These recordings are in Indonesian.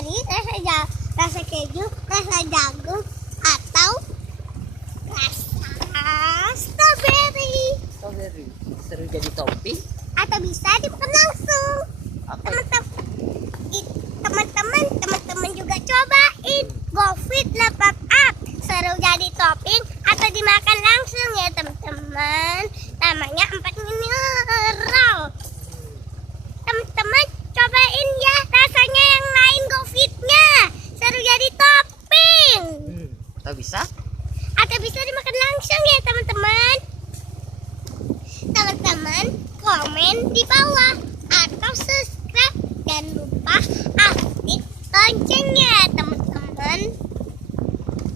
teri, rasa keju, rasa jagung, atau rasa strawberry. Strawberry seru jadi topping Atau bisa dimakan langsung. apa? Teman-teman juga cobain GoFit Lepak Up. Seru jadi topping atau dimakan langsung ya teman-teman. Namanya 4 mineral. Teman-teman cobain ya rasanya yang lain GoFitnya. Seru jadi topping. Atau bisa? Atau bisa dimakan langsung ya teman-teman. Teman-teman komen di bawah atau subscribe. Jangan lupa aktif loncengnya teman-teman,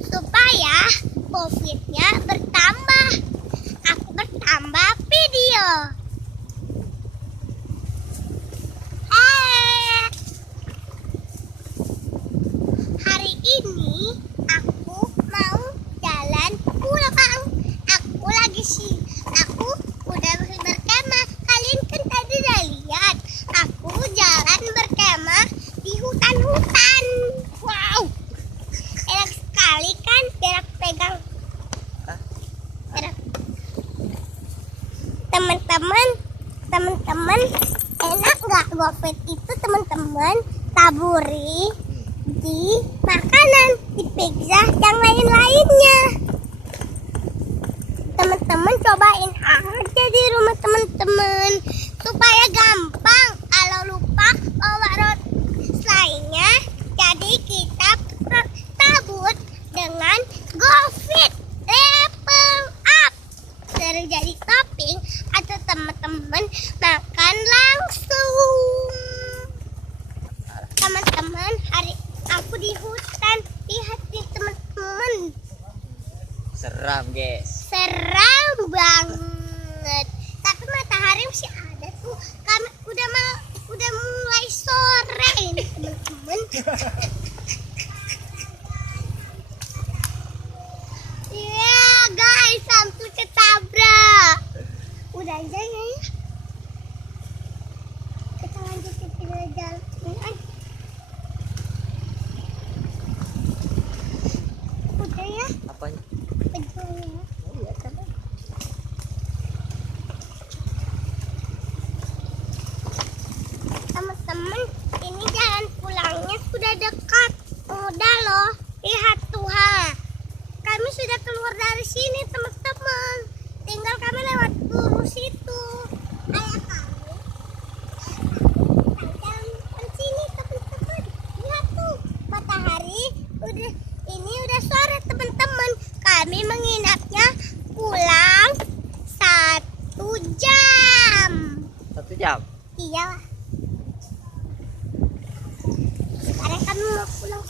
supaya profitnya bertambah. Aku bertambah video. Hari ini aku mau jalan pulang. Aku udah berkemah. Kalian kan tadi udah lihat. Aku jalan berkemah di hutan-hutan. Wow, enak sekali kan? Biar aku pegang. Teman-teman, enak nggak GoFit itu teman-teman? Taburi di makanan, di pizza yang lain-lainnya. Teman-teman cobain aja di rumah teman-teman supaya gampang. Kalau lupa bawa roti lainnya, jadi kita tabur dengan GoFit Level Up. Seru jadi topping atau teman-teman makan langsung. Teman-teman, hari aku di hutan. Lihat nih teman-teman, Seram guys. seram banget. Tapi matahari masih ada tuh. Kami udah mulai sore ini teman-teman. Ya guys, sampai ketabrak. Udah aja ya. Kita lanjutin video jalan. Udah ya. Apanya? Ujungnya. Oh iya kan. Teman-teman, ini jalan pulangnya sudah dekat. Udah loh, lihat tuh ha. Kami sudah keluar dari sini teman-teman. Tinggal kami lewat lurus itu. Ayah kami. Jalan sini teman-teman. Lihat tuh, matahari udah sore teman-teman. Kami menginapnya pulang 1 jam. 1 jam. Iyalah. Sekarang kami mau pulang.